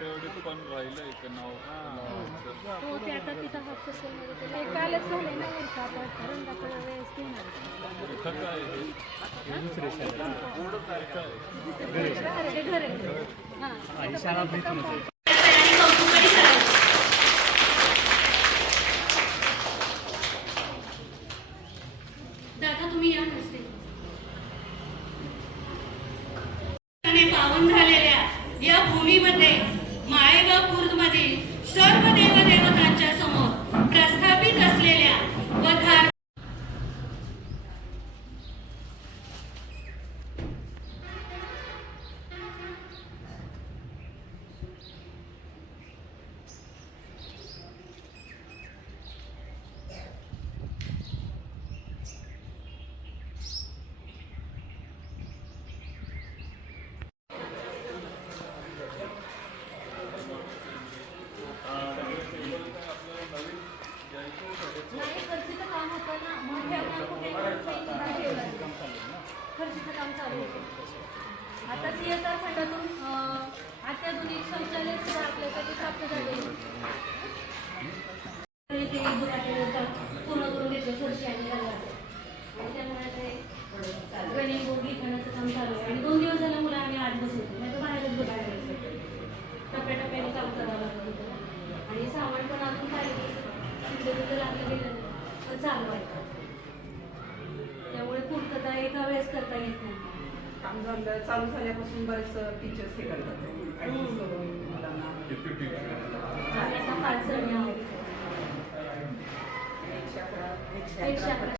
आठवड्यात पण राहिलंय का नाव हो ते आता तिथं हॉस्पिटलमध्ये ते कालच झालंय ना बरं का आता रंगाचा वेळेस घेणार इथं काय ते घर आहे हां इशारा भेटून दादा तुम्ही या नसते पावन झालेल्या या भूमीमध्ये माळेगाव खुर्दमधील सर्व देवदेवतांच्या समोर प्रस्थापित असलेल्या व खर्चीचं काम चालू होतं आता CSR फंडातून अत्याधुनिक शौचालय सुद्धा आपल्यासाठी प्राप्त झाले पूर्ण करून घेतलं फरशी आणि आणि त्यामुळे ते रनिंग बोर्ड घेण्याचं काम चालू आहे आणि 2 दिवस झालं मुलं आम्ही आत बसवतो नाही तर बाहेरच बघायला टप्प्याटप्प्याने काम करावं लागत होतं आणि सामान पण अजून काय लागलं गेलं तर चालू आहे त्यामुळे पूर्तता एका वेळेस करता येत नाही काम झालं चालू झाल्यापासून बरेच टीचर्स हे करतात ॲडमिट करून मुलांना किती टीचर आता 5 जण आहोत 111